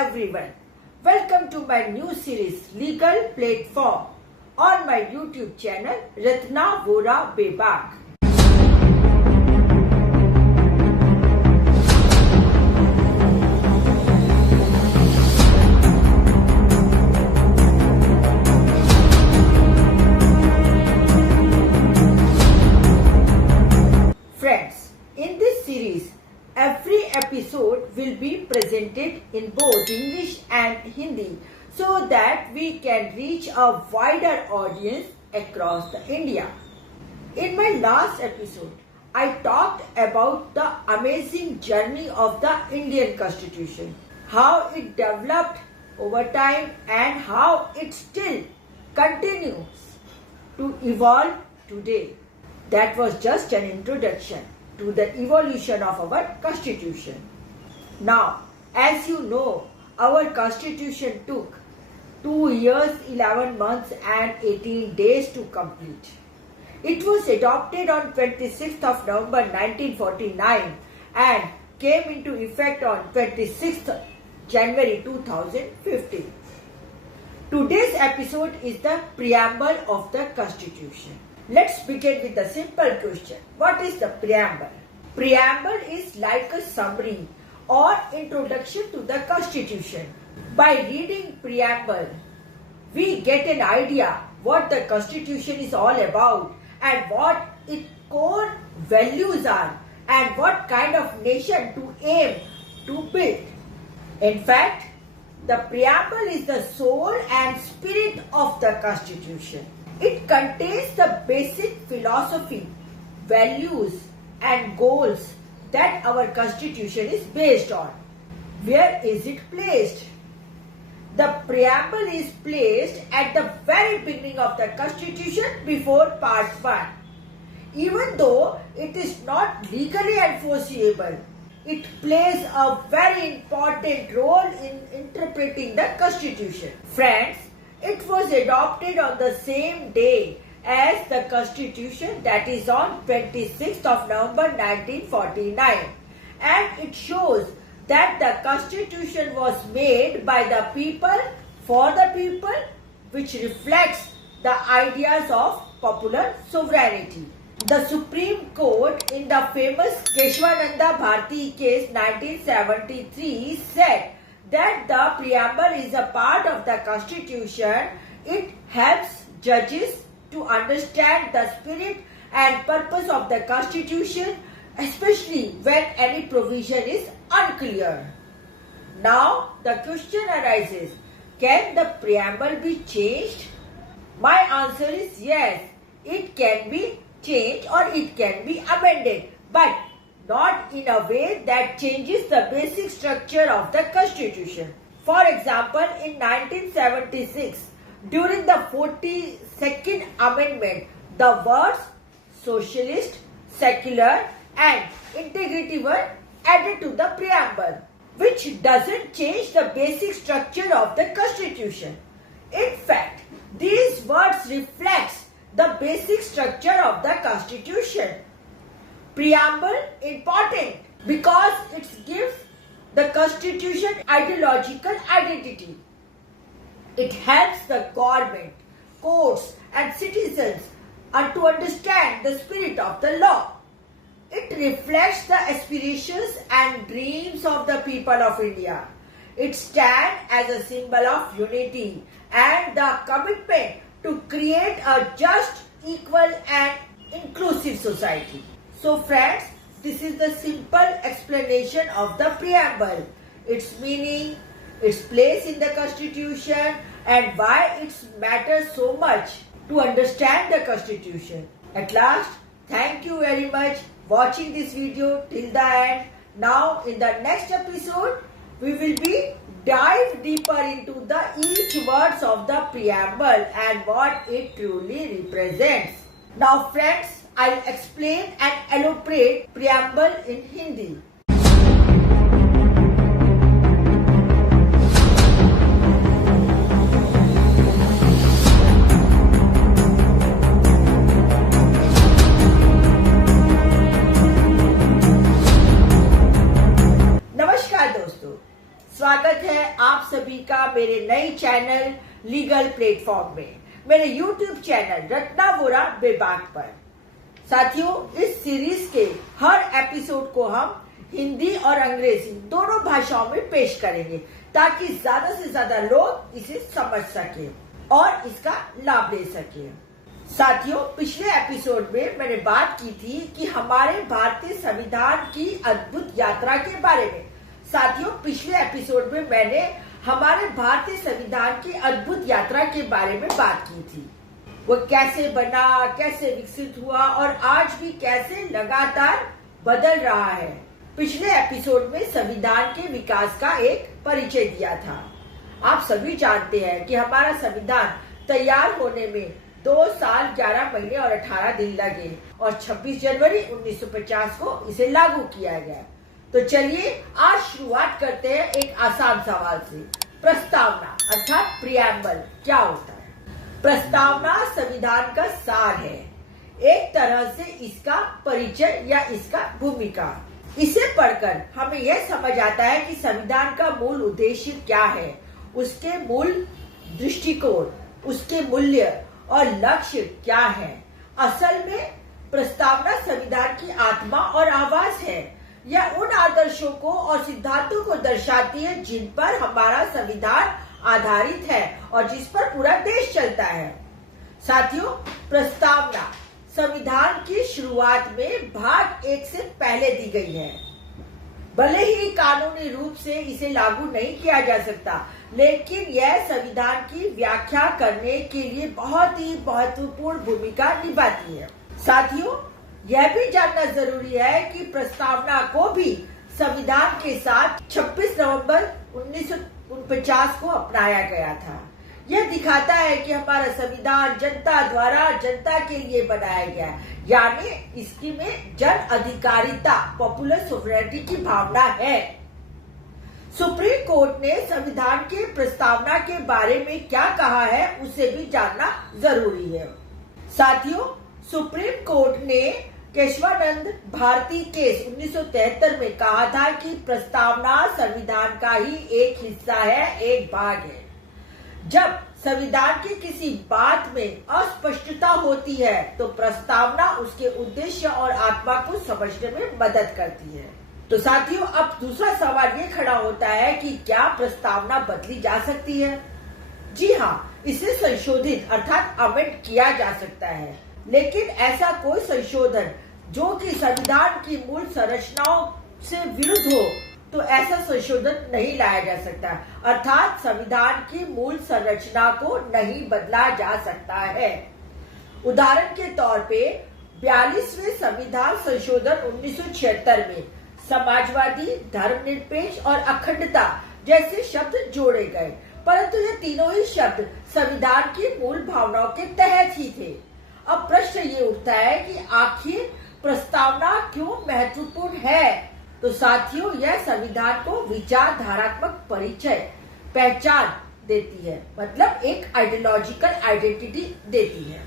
everyone. Welcome to my new series Legal Platform on my YouTube channel Ratna Vora Bebag. Friends, in this series, every episode will be presented in both English and Hindi so that we can reach a wider audience across the India. In my last episode, I talked about the amazing journey of the Indian Constitution, how it developed over time and how it still continues to evolve today. That was just an introduction to the evolution of our constitution. Now, as you know, our constitution took 2 years, 11 months and 18 days to complete. It was adopted on 26th of November 1949 and came into effect on 26th January 2015. Today's episode is the preamble of the constitution. Let's begin with the simple question. What is the preamble? Preamble is like a summary or introduction to the constitution. By reading preamble, we get an idea what the constitution is all about and what its core values are and what kind of nation to aim to build. In fact, the preamble is the soul and spirit of the constitution. It contains the basic philosophy, values and goals that our constitution is based on. Where is it placed? The preamble is placed at the very beginning of the constitution before part 1. Even though it is not legally enforceable, it plays a very important role in interpreting the constitution. Friends, it was adopted on the same day as the Constitution, that is on 26th of November 1949, and it shows that the Constitution was made by the people for the people, which reflects the ideas of popular sovereignty. The Supreme Court in the famous Keshwananda Bharti case 1973 said that the preamble is a part of the constitution. It helps judges to understand the spirit and purpose of the constitution, especially when any provision is unclear. Now the question arises, can the preamble be changed? My answer is yes, it can be changed or it can be amended, but not in a way that changes the basic structure of the constitution. For example, in 1976, during the 42nd amendment, the words socialist, secular and integrity were added to the preamble, which doesn't change the basic structure of the constitution. In fact, these words reflects the basic structure of the constitution. Preamble important because it gives the constitution ideological identity. It helps the government, courts and citizens to understand the spirit of the law. It reflects the aspirations and dreams of the people of India. It stands as a symbol of unity and the commitment to create a just, equal and inclusive society. So friends, this is the simple explanation of the preamble, its meaning, its place in the constitution and why it matters so much to understand the constitution. At last, thank you very much watching this video till the end. Now in the next episode, we will be dive deeper into the each words of the preamble and what it truly represents. Now friends, I'll explain and elaborate preamble in Hindi. स्वागत है आप सभी का मेरे नए channel legal platform में, मेरे YouTube channel Ratna Vora बेबाक पर। साथियों, इस सीरीज के हर एपिसोड को हम हिंदी और अंग्रेजी दोनों भाषाओं में पेश करेंगे ताकि ज्यादा से ज्यादा लोग इसे समझ सके और इसका लाभ ले सके। साथियों, पिछले एपिसोड में मैंने बात की थी कि हमारे भारतीय संविधान की अद्भुत यात्रा के बारे में। साथियों, पिछले एपिसोड में मैंने हमारे भारतीय संविधान की अद्भुत यात्रा के बारे में बात की थी। वो कैसे बना, कैसे विकसित हुआ और आज भी कैसे लगातार बदल रहा है। पिछले एपिसोड में संविधान के विकास का एक परिचय दिया था। आप सभी जानते हैं कि हमारा संविधान तैयार होने में 2 साल 11 महीने और 18 दिन लगे और 26 जनवरी 1950 को इसे लागू किया गया। तो चलिए आज शुरुआत करते हैं एक आसान सवाल से। प्रस्तावना अर्थात प्रिएम्बल क्या होता है? प्रस्तावना संविधान का सार है, एक तरह से इसका परिचय या इसका भूमिका। इसे पढ़कर हमें यह समझ आता है कि संविधान का मूल उद्देश्य क्या है, उसके मूल दृष्टिकोण, उसके मूल्य और लक्ष्य क्या है। असल में प्रस्तावना संविधान की आत्मा और आवाज है। यह उन आदर्शों को और सिद्धांतों को दर्शाती है जिन पर हमारा संविधान आधारित है और जिस पर पूरा देश चलता है। साथियों, प्रस्तावना संविधान की शुरुआत में भाग 1 से पहले दी गई है। भले ही कानूनी रूप से इसे लागू नहीं किया जा सकता, लेकिन यह संविधान की व्याख्या करने के लिए बहुत ही महत्वपूर्ण भूमिका निभाती है। साथियों, यह भी जानना जरूरी है कि प्रस्तावना को भी संविधान के साथ 26 नवंबर 1949 को अपनाया गया था। यह दिखाता है कि हमारा संविधान जनता द्वारा जनता के लिए बनाया गया, यानी इसकी में जन अधिकारिता, पॉपुलर सोवरेनिटी की भावना है। सुप्रीम कोर्ट ने संविधान के प्रस्तावना के बारे में क्या कहा है उसे भी जानना जरूरी है। साथियों, सुप्रीम कोर्ट ने केशवानंद भारती केस 1973 में कहा था कि प्रस्तावना संविधान का ही एक हिस्सा है, एक भाग है। जब संविधान की किसी बात में अस्पष्टता होती है तो प्रस्तावना उसके उद्देश्य और आत्मा को समझने में मदद करती है। तो साथियों, अब दूसरा सवाल ये खड़ा होता है कि क्या प्रस्तावना बदली जा सकती है? जी हाँ, इसे संशोधित अर्थात अमेंड किया जा सकता है, लेकिन ऐसा कोई संशोधन जो कि संविधान की मूल संरचनाओं से विरुद्ध हो तो ऐसा संशोधन नहीं लाया जा सकता, अर्थात संविधान की मूल संरचना को नहीं बदला जा सकता है। उदाहरण के तौर पे 42वें संविधान संशोधन 1976 में समाजवादी, धर्मनिरपेक्ष और अखंडता जैसे शब्द जोड़े गए, परंतु ये तीनों ही शब्द संविधान की मूल भावनाओं के तहत ही थे। अब प्रश्न ये उठता है कि आखिर प्रस्तावना क्यों महत्वपूर्ण है? तो साथियों, यह संविधान को विचारधारात्मक परिचय, पहचान देती है, मतलब एक आइडियोलॉजिकल आइडेंटिटी देती है।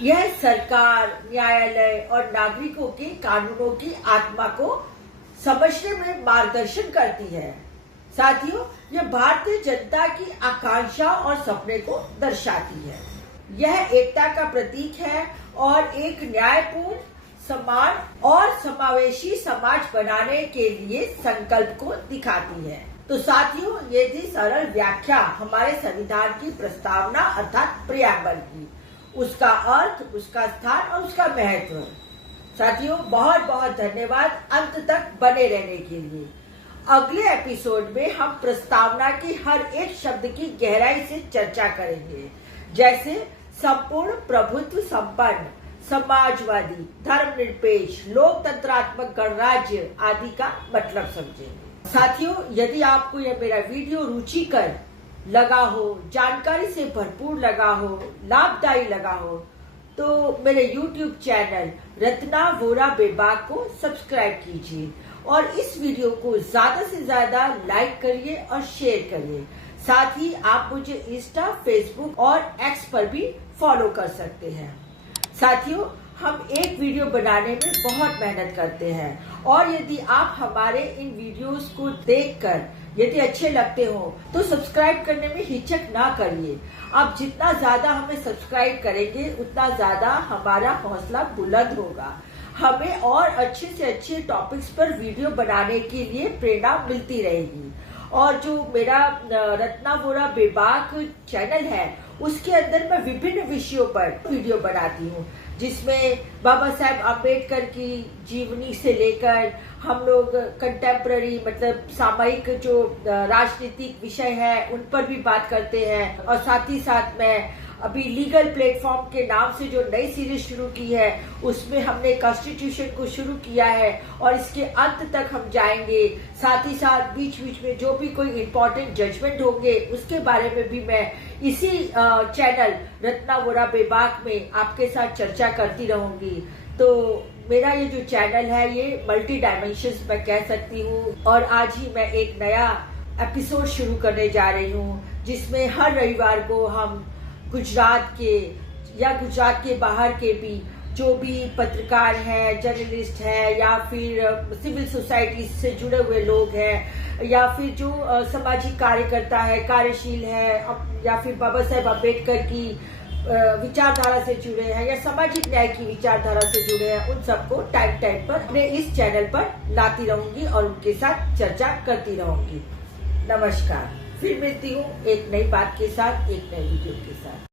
यह सरकार, न्यायालय और नागरिकों के कानूनों की आत्मा को समझने में मार्गदर्शन करती है। साथियों, यह भारतीय जनता की आकांक्षा और सपने को दर्शाती है। यह एकता का प्रतीक है और एक न्यायपूर्ण, समान और समावेशी समाज बनाने के लिए संकल्प को दिखाती है। तो साथियों, ये थी सरल व्याख्या हमारे संविधान की प्रस्तावना अर्थात प्रिएम्बल की, उसका अर्थ, उसका स्थान और उसका महत्व। साथियों, बहुत बहुत धन्यवाद अंत तक बने रहने के लिए। अगले एपिसोड में हम प्रस्तावना की हर एक शब्द की गहराई से चर्चा करेंगे, जैसे संपूर्ण प्रभुत्व संपन्न, समाजवादी, धर्मनिरपेक्ष, लोकतंत्रात्मक गणराज्य आदि का मतलब समझेंगे। साथियों, यदि आपको यह मेरा वीडियो रुचिकर लगा हो, जानकारी से भरपूर लगा हो, लाभदायी लगा हो, तो मेरे YouTube चैनल रत्ना वोरा बेबाक को सब्सक्राइब कीजिए और इस वीडियो को ज्यादा से ज्यादा लाइक करिए और शेयर करिए। साथ ही आप मुझे इंस्टा, फेसबुक और एक्स पर भी फॉलो कर सकते हैं। साथियों, हम एक वीडियो बनाने में बहुत मेहनत करते हैं और यदि आप हमारे इन वीडियोस को देखकर यदि अच्छे लगते हो तो सब्सक्राइब करने में हिचक ना करिए। आप जितना ज्यादा हमें सब्सक्राइब करेंगे उतना ज्यादा हमारा हौसला बुलंद होगा। हमें और अच्छे से अच्छे टॉपिक्स पर वीडियो बनाने के लिए प्रेरणा मिलती रहेगी। और जो मेरा रत्ना वोरा बेबाक चैनल है उसके अंदर मैं विभिन्न विषयों पर वीडियो बनाती हूँ, जिसमें बाबा साहेब आम्बेडकर की जीवनी से लेकर हम लोग कंटेम्प्ररी मतलब सामयिक जो राजनीतिक विषय है उन पर भी बात करते हैं। और साथ ही साथ मैं अभी लीगल प्लेटफॉर्म के नाम से जो नई सीरीज शुरू की है उसमें हमने कॉन्स्टिट्यूशन को शुरू किया है और इसके अंत तक हम जाएंगे। साथ ही साथ बीच बीच में जो भी कोई इम्पोर्टेंट जजमेंट होंगे उसके बारे में भी मैं इसी चैनल रत्ना वोरा बेबाक में आपके साथ चर्चा करती रहूंगी। तो मेरा ये जो चैनल है ये मल्टी डायमेंशंस मैं कह सकती हूँ। और आज ही मैं एक नया एपिसोड शुरू करने जा रही हूँ जिसमें हर रविवार को हम गुजरात के या गुजरात के बाहर के भी जो भी पत्रकार हैं, जर्नलिस्ट हैं या फिर सिविल सोसाइटी से जुड़े हुए लोग हैं या फिर जो सामाजिक कार्यकर्ता है, कार्यशील है या फिर बाबा साहेब अम्बेडकर की विचारधारा से जुड़े हैं या सामाजिक न्याय की विचारधारा से जुड़े हैं, उन सबको टाइम टाइम पर अपने इस चैनल पर लाती रहूंगी और उनके साथ चर्चा करती रहूंगी। नमस्कार, फिर मिलती हूँ एक नई बात के साथ, एक नई वीडियो के साथ।